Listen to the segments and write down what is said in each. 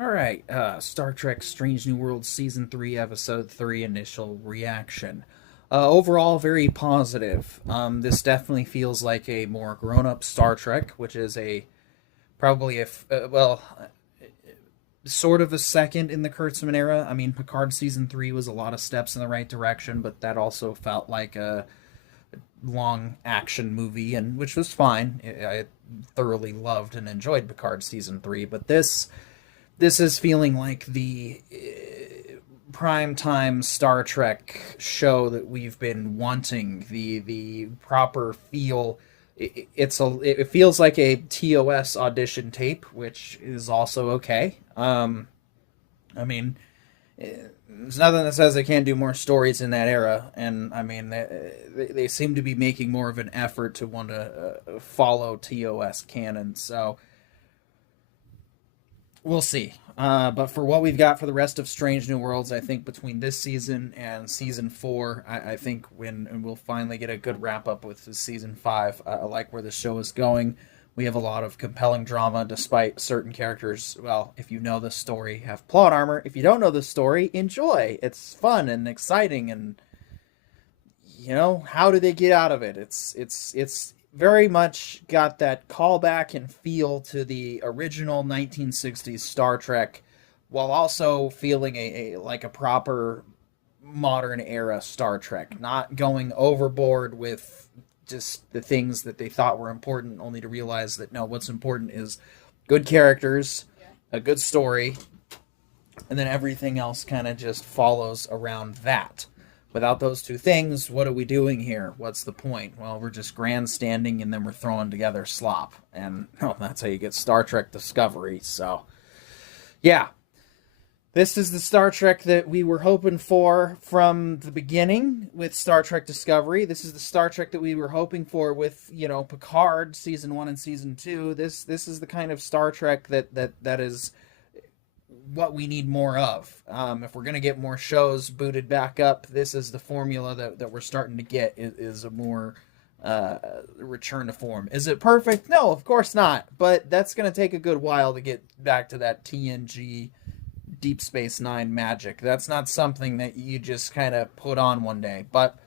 All right, Star Trek Strange New Worlds Season 3, Episode 3, initial reaction. Overall, very positive. This definitely feels like a more grown up Star Trek, which is a probably sort of a second in the Kurtzman era. I mean, Picard Season 3 was a lot of steps in the right direction, but that also felt like a long action movie, and which was fine. I thoroughly loved and enjoyed Picard Season 3, but this is feeling like the prime time Star Trek show that we've been wanting. The proper feel. It feels like a TOS audition tape, which is also okay. I mean, there's nothing that says they can't do more stories in that era, and I mean they seem to be making more of an effort to want to follow TOS canon. So we'll see. But for what we've got for the rest of Strange New Worlds, I think between this season and season 4, I think when we'll finally get a good wrap up with season 5. I like where the show is going. We have a lot of compelling drama, despite certain characters. Well, if you know the story, have plot armor. If you don't know the story, enjoy. It's fun and exciting, and how do they get out of it? It's very much got that callback and feel to the original 1960s Star Trek, while also feeling a like a proper modern era Star Trek, not going overboard with just the things that they thought were important, only to realize that no, what's important is good characters, a good story, and then everything else kind of just follows around that. Without those two things, what are we doing here? What's the point? Well, we're just grandstanding and then we're throwing together slop. And that's how you get Star Trek Discovery. So, yeah. This is the Star Trek that we were hoping for from the beginning with Star Trek Discovery. This is the Star Trek that we were hoping for with, Picard season 1 and season 2. This is the kind of Star Trek that is what we need more of. If we're going to get more shows booted back up, this is the formula that we're starting to get, is a more return to form. Is it perfect? No, of course not. But that's going to take a good while to get back to that TNG Deep Space Nine magic. That's not something that you just kind of put on one day. But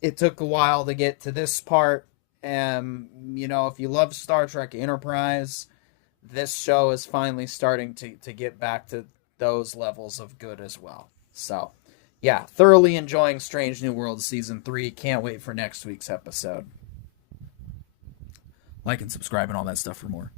it took a while to get to this part. If you love Star Trek Enterprise, this show is finally starting to get back to those levels of good as well. So, yeah, thoroughly enjoying Strange New Worlds Season 3. Can't wait for next week's episode. Like and subscribe and all that stuff for more.